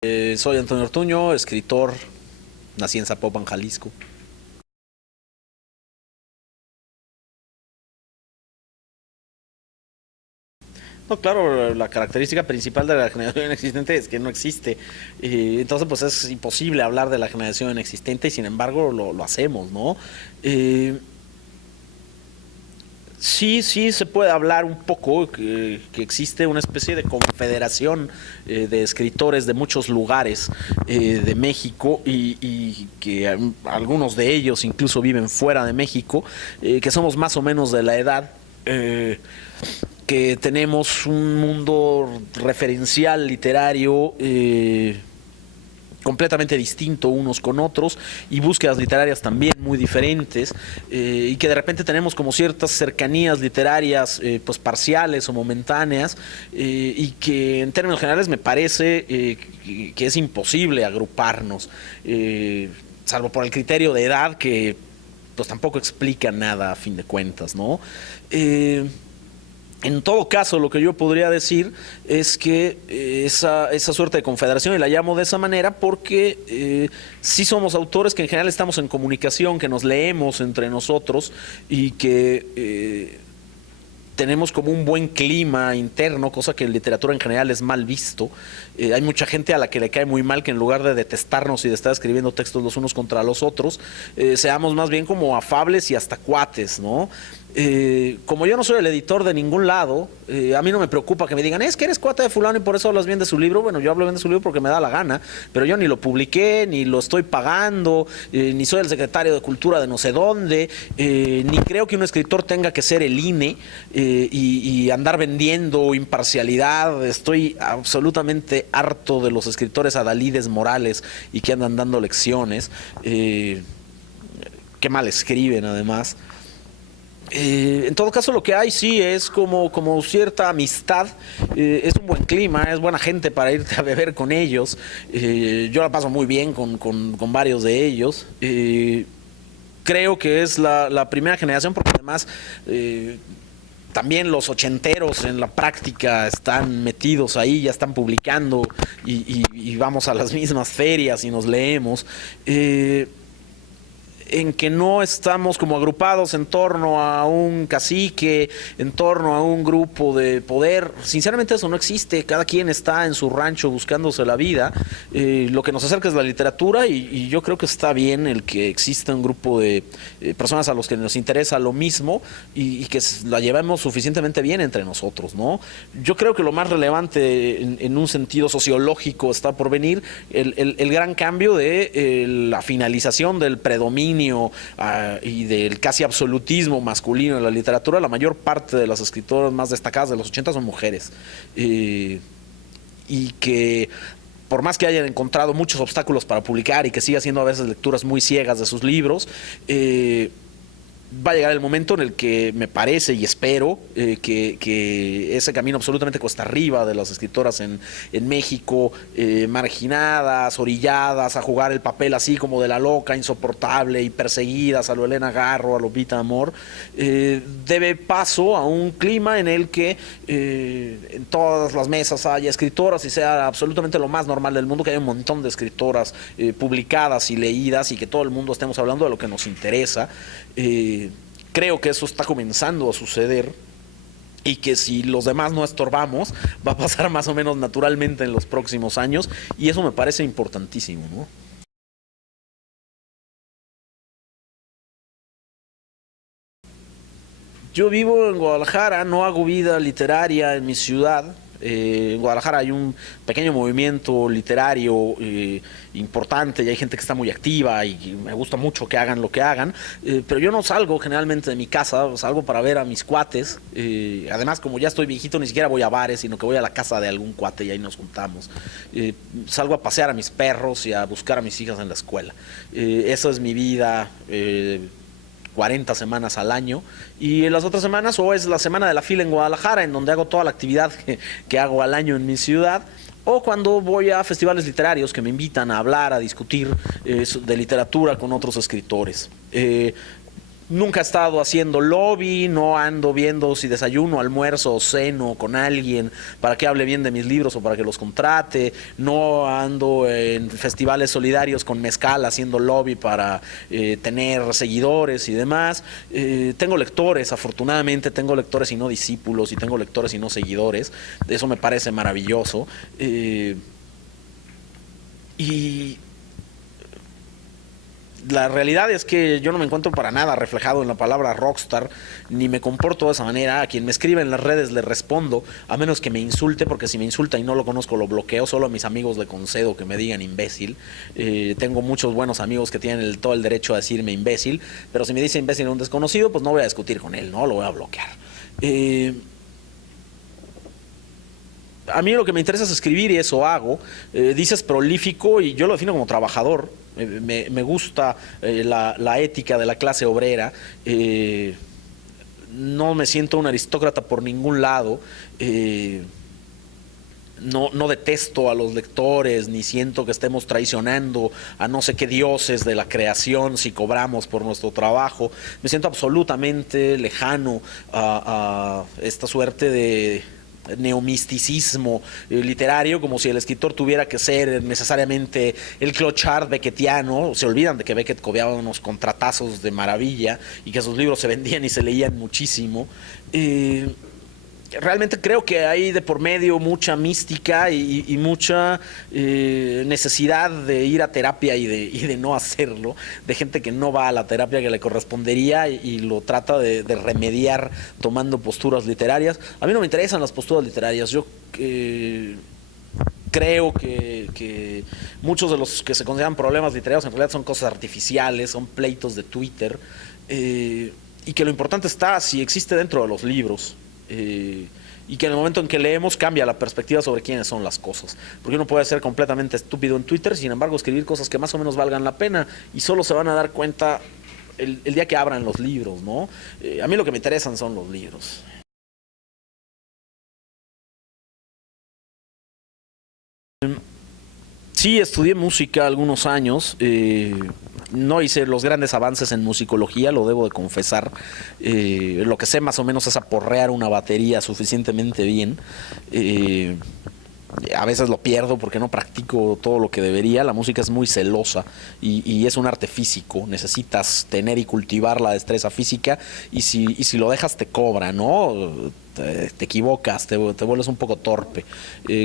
Soy Antonio Ortuño, escritor, nací en Zapopan, Jalisco. No, claro, la característica principal de la generación inexistente es que no existe. Entonces, pues es imposible hablar de la generación inexistente y sin embargo lo hacemos, ¿no? Eh, Sí, sí se puede hablar un poco que existe una especie de confederación de escritores de muchos lugares de México y que algunos de ellos incluso viven fuera de México, que somos más o menos de la edad. Que tenemos un mundo referencial literario completamente distinto unos con otros y búsquedas literarias también muy diferentes y que de repente tenemos como ciertas cercanías literarias pues parciales o momentáneas y que en términos generales me parece que es imposible agruparnos salvo por el criterio de edad que pues tampoco explica nada a fin de cuentas, ¿no? En todo caso, lo que yo podría decir es que esa suerte de confederación, y la llamo de esa manera porque sí somos autores que en general estamos en comunicación, que nos leemos entre nosotros y que tenemos como un buen clima interno, cosa que en literatura en general es mal visto. Hay mucha gente a la que le cae muy mal que en lugar de detestarnos y de estar escribiendo textos los unos contra los otros, seamos más bien como afables y hasta cuates, ¿no? Como yo no soy el editor de ningún lado, a mí no me preocupa que me digan, es que eres cuate de fulano y por eso hablas bien de su libro. Bueno, yo hablo bien de su libro porque me da la gana, pero yo ni lo publiqué, ni lo estoy pagando, ni soy el secretario de Cultura de no sé dónde, ni creo que un escritor tenga que ser el INE y andar vendiendo imparcialidad. Estoy absolutamente harto de los escritores adalides morales y que andan dando lecciones. Qué mal escriben además. En todo caso, lo que hay sí es como cierta amistad, es un buen clima, es buena gente para irte a beber con ellos. Yo la paso muy bien con varios de ellos. Creo que es la primera generación, porque además también los ochenteros en la práctica están metidos ahí, ya están publicando y vamos a las mismas ferias y nos leemos. En que no estamos como agrupados en torno a un cacique, en torno a un grupo de poder. Sinceramente eso no existe, cada quien está en su rancho buscándose la vida. Lo que nos acerca es la literatura y yo creo que está bien el que exista un grupo de personas a los que nos interesa lo mismo y que la llevemos suficientemente bien entre nosotros, ¿no? Yo creo que lo más relevante en un sentido sociológico está por venir, el gran cambio de la finalización del predominio y del casi absolutismo masculino en la literatura. La mayor parte de las escritoras más destacadas de los 80 son mujeres. Y que por más que hayan encontrado muchos obstáculos para publicar y que siga haciendo a veces lecturas muy ciegas de sus libros, va a llegar el momento en el que me parece y espero que ese camino absolutamente cuesta arriba de las escritoras en México, marginadas, orilladas a jugar el papel así como de la loca, insoportable y perseguidas a lo Elena Garro, a lo Vita Amor, debe paso a un clima en el que en todas las mesas haya escritoras y sea absolutamente lo más normal del mundo que haya un montón de escritoras publicadas y leídas y que todo el mundo estemos hablando de lo que nos interesa. Creo que eso está comenzando a suceder y que si los demás no estorbamos va a pasar más o menos naturalmente en los próximos años y eso me parece importantísimo, ¿no? Yo vivo en Guadalajara, no hago vida literaria en mi ciudad. En Guadalajara hay un pequeño movimiento literario importante y hay gente que está muy activa y me gusta mucho que hagan lo que hagan, pero yo no salgo generalmente de mi casa, salgo para ver a mis cuates. Además, como ya estoy viejito, ni siquiera voy a bares, sino que voy a la casa de algún cuate y ahí nos juntamos. Salgo a pasear a mis perros y a buscar a mis hijas en la escuela. Eso es mi vida. 40 semanas al año y en las otras semanas o es la semana de la fila en Guadalajara en donde hago toda la actividad que hago al año en mi ciudad o cuando voy a festivales literarios que me invitan a hablar, a discutir de literatura con otros escritores. Nunca he estado haciendo lobby, no ando viendo si desayuno, almuerzo o ceno con alguien para que hable bien de mis libros o para que los contrate. No ando en festivales solidarios con mezcal haciendo lobby para tener seguidores y demás. Tengo lectores, afortunadamente tengo lectores y no discípulos, y tengo lectores y no seguidores. Eso me parece maravilloso. Y la realidad es que yo no me encuentro para nada reflejado en la palabra rockstar, ni me comporto de esa manera. A quien me escribe en las redes le respondo, a menos que me insulte, porque si me insulta y no lo conozco lo bloqueo. Solo a mis amigos le concedo que me digan imbécil. Tengo muchos buenos amigos que tienen todo el derecho a decirme imbécil, pero si me dice imbécil a un desconocido, pues no voy a discutir con él, no lo voy a bloquear. A mí lo que me interesa es escribir y eso hago. Dices prolífico y yo lo defino como trabajador. Me gusta la ética de la clase obrera. No me siento un aristócrata por ningún lado. No detesto a los lectores, ni siento que estemos traicionando a no sé qué dioses de la creación si cobramos por nuestro trabajo. Me siento absolutamente lejano a esta suerte de neomisticismo literario, como si el escritor tuviera que ser necesariamente el clochard beckettiano. Se olvidan de que Beckett cobraba unos contratazos de maravilla y que sus libros se vendían y se leían muchísimo. Realmente creo que hay de por medio mucha mística y mucha necesidad de ir a terapia y de no hacerlo, de gente que no va a la terapia que le correspondería y lo trata de remediar tomando posturas literarias. A mí no me interesan las posturas literarias. Yo creo que muchos de los que se consideran problemas literarios en realidad son cosas artificiales, son pleitos de Twitter, y que lo importante está si existe dentro de los libros. Y que en el momento en que leemos cambia la perspectiva sobre quiénes son las cosas, porque uno puede ser completamente estúpido en Twitter, sin embargo escribir cosas que más o menos valgan la pena, y solo se van a dar cuenta el día que abran los libros, ¿no? A mí lo que me interesan son los libros. Sí, estudié música algunos años. No hice los grandes avances en musicología, lo debo de confesar. Lo que sé más o menos es aporrear una batería suficientemente bien. A veces lo pierdo porque no practico todo lo que debería. La música es muy celosa y es un arte físico. Necesitas tener y cultivar la destreza física, y si lo dejas te cobra, ¿no? Te equivocas, te vuelves un poco torpe.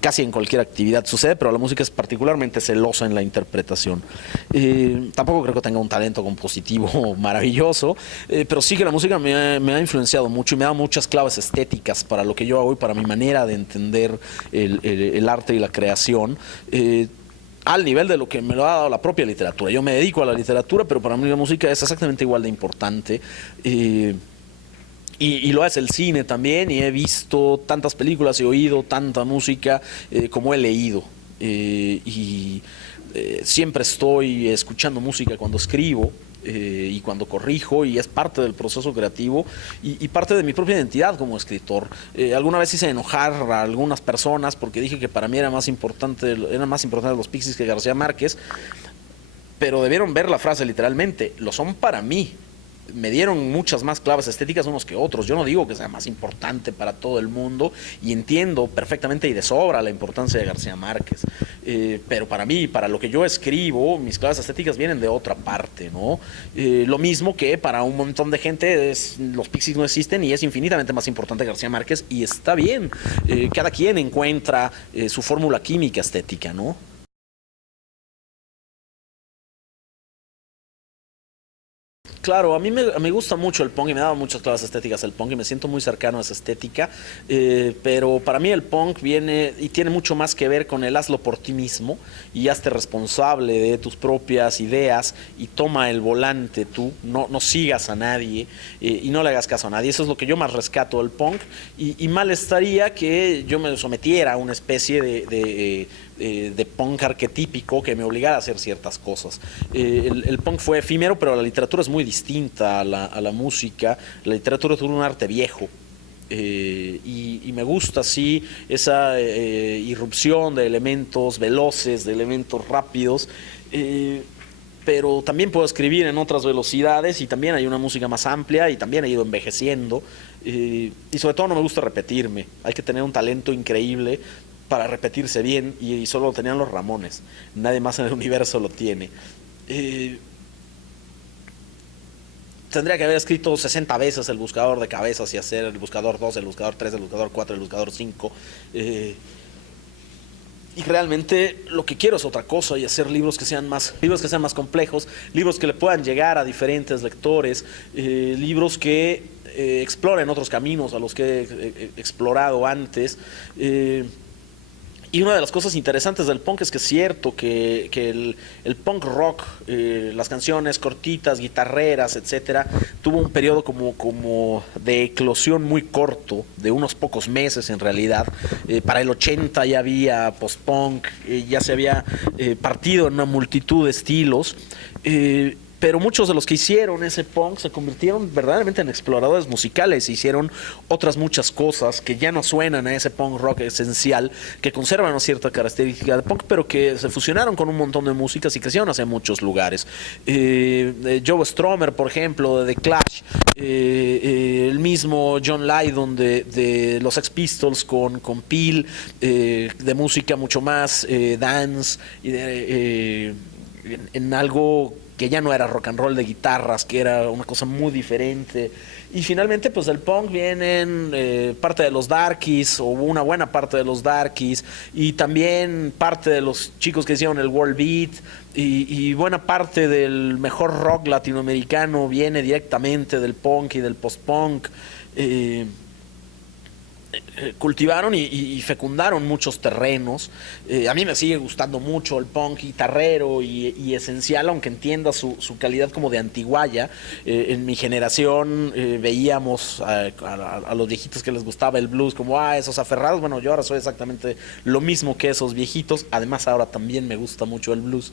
Casi en cualquier actividad sucede, pero la música es particularmente celosa en la interpretación. Tampoco creo que tenga un talento compositivo maravilloso, pero sí que la música me ha influenciado mucho y me da muchas claves estéticas para lo que yo hago y para mi manera de entender el arte y la creación. Al nivel de lo que me lo ha dado la propia literatura. Yo me dedico a la literatura, pero para mí la música es exactamente igual de importante. Y lo es el cine también, y he visto tantas películas, he oído tanta música como he leído. Siempre estoy escuchando música cuando escribo y cuando corrijo, y es parte del proceso creativo y parte de mi propia identidad como escritor. Alguna vez hice enojar a algunas personas porque dije que para mí eran más importantes los Pixies que García Márquez, pero debieron ver la frase literalmente: lo son para mí. Me dieron muchas más claves estéticas unos que otros. Yo no digo que sea más importante para todo el mundo, y entiendo perfectamente y de sobra la importancia de García Márquez, pero para mí, para lo que yo escribo, mis claves estéticas vienen de otra parte, ¿no? Lo mismo que para un montón de gente los Pixies no existen y es infinitamente más importante García Márquez, y está bien. Cada quien encuentra su fórmula química estética, ¿no? Claro, a mí me gusta mucho el punk y me ha dado muchas clases estéticas el punk y me siento muy cercano a esa estética, pero para mí el punk viene y tiene mucho más que ver con el hazlo por ti mismo y hazte responsable de tus propias ideas y toma el volante tú, no sigas a nadie y no le hagas caso a nadie. Eso es lo que yo más rescato del punk, y mal estaría que yo me sometiera a una especie de punk arquetípico que me obligara a hacer ciertas cosas. El punk fue efímero, pero la literatura es muy distinta a la música. La literatura es un arte viejo. Y me gusta así esa irrupción de elementos veloces, de elementos rápidos. pero también puedo escribir en otras velocidades y también hay una música más amplia y también he ido envejeciendo. Y sobre todo no me gusta repetirme. Hay que tener un talento increíble para repetirse bien y solo lo tenían los Ramones. Nadie más en el universo lo tiene. Tendría que haber escrito 60 veces el buscador de cabezas y hacer el buscador 2, el buscador 3, el buscador 4, el buscador 5. Y realmente lo que quiero es otra cosa y hacer libros que sean más complejos, libros que le puedan llegar a diferentes lectores, libros que exploren otros caminos a los que he explorado antes. Y una de las cosas interesantes del punk es que es cierto que el punk rock, las canciones cortitas, guitarreras, etcétera, tuvo un periodo como de eclosión muy corto, de unos pocos meses en realidad. Para el 80 ya había post-punk, ya se había partido en una multitud de estilos. Pero muchos de los que hicieron ese punk se convirtieron verdaderamente en exploradores musicales, hicieron otras muchas cosas que ya no suenan a ese punk rock esencial, que conservan una cierta característica de punk, pero que se fusionaron con un montón de músicas y crecieron hacia muchos lugares. Joe Strummer, por ejemplo, de The Clash, el mismo John Lydon de los Sex Pistols con Peel, de música mucho más dance y en algo que ya no era rock and roll de guitarras, que era una cosa muy diferente. Y finalmente, pues del punk vienen parte de los Darkies, o una buena parte de los Darkies, y también parte de los chicos que hicieron el World Beat, y buena parte del mejor rock latinoamericano viene directamente del punk y del post-punk. Cultivaron y fecundaron muchos terrenos. A mí me sigue gustando mucho el punk guitarrero y esencial, aunque entienda su calidad como de antiguaya. En mi generación veíamos a los viejitos que les gustaba el blues como esos aferrados. Bueno, yo ahora soy exactamente lo mismo que esos viejitos. Además ahora también me gusta mucho el blues.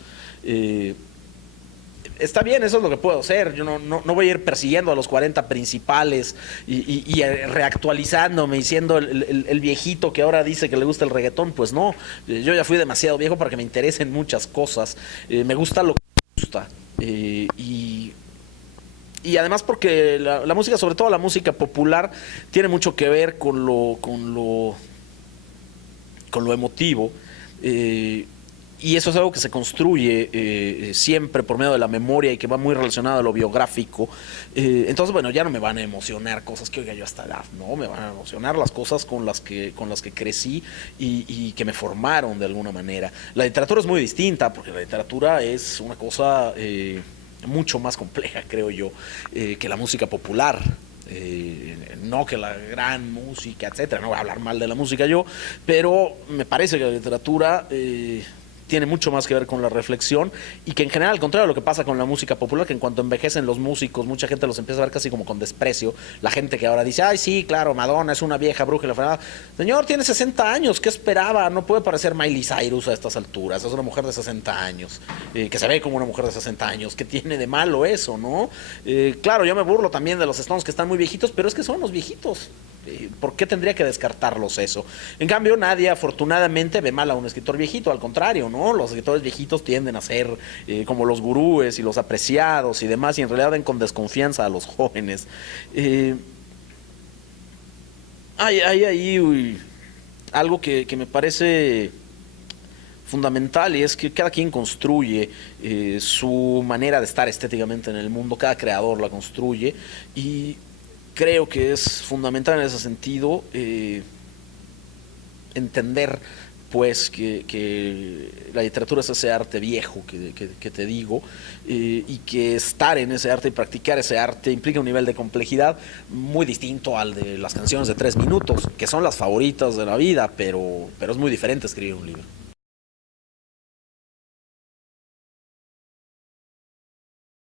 Está bien, eso es lo que puedo hacer. Yo no voy a ir persiguiendo a los 40 principales y reactualizándome y siendo el viejito que ahora dice que le gusta el reggaetón. Pues no, yo ya fui demasiado viejo para que me interesen muchas cosas. Me gusta lo que me gusta. Y además porque la música, sobre todo la música popular, tiene mucho que ver con lo emotivo. Y eso es algo que se construye siempre por medio de la memoria y que va muy relacionado a lo biográfico. Entonces, bueno, ya no me van a emocionar cosas que oiga yo a esta edad, ¿no? Me van a emocionar las cosas con las que crecí y que me formaron de alguna manera. La literatura es muy distinta, porque la literatura es una cosa mucho más compleja, creo yo, que la música popular. No que la gran música, etcétera. No voy a hablar mal de la música yo, pero me parece que la literatura tiene mucho más que ver con la reflexión y que en general, al contrario de lo que pasa con la música popular, que en cuanto envejecen los músicos, mucha gente los empieza a ver casi como con desprecio. La gente que ahora dice, ay, sí, claro, Madonna es una vieja bruja y la fregada. Señor, tiene 60 años, ¿qué esperaba? No puede parecer Miley Cyrus a estas alturas. Es una mujer de 60 años, que se ve como una mujer de 60 años. ¿Qué tiene de malo eso, no? Claro, yo me burlo también de los Stones que están muy viejitos, pero es que son los viejitos. ¿Por qué tendría que descartarlos eso? En cambio, nadie afortunadamente ve mal a un escritor viejito, al contrario, ¿no? Los escritores viejitos tienden a ser como los gurúes y los apreciados y demás, y en realidad ven con desconfianza a los jóvenes. Hay ahí algo que me parece fundamental, y es que cada quien construye su manera de estar estéticamente en el mundo, cada creador la construye, y creo que es fundamental en ese sentido entender pues que la literatura es ese arte viejo que te digo, y que estar en ese arte y practicar ese arte implica un nivel de complejidad muy distinto al de las canciones de 3 minutos, que son las favoritas de la vida, pero es muy diferente escribir un libro.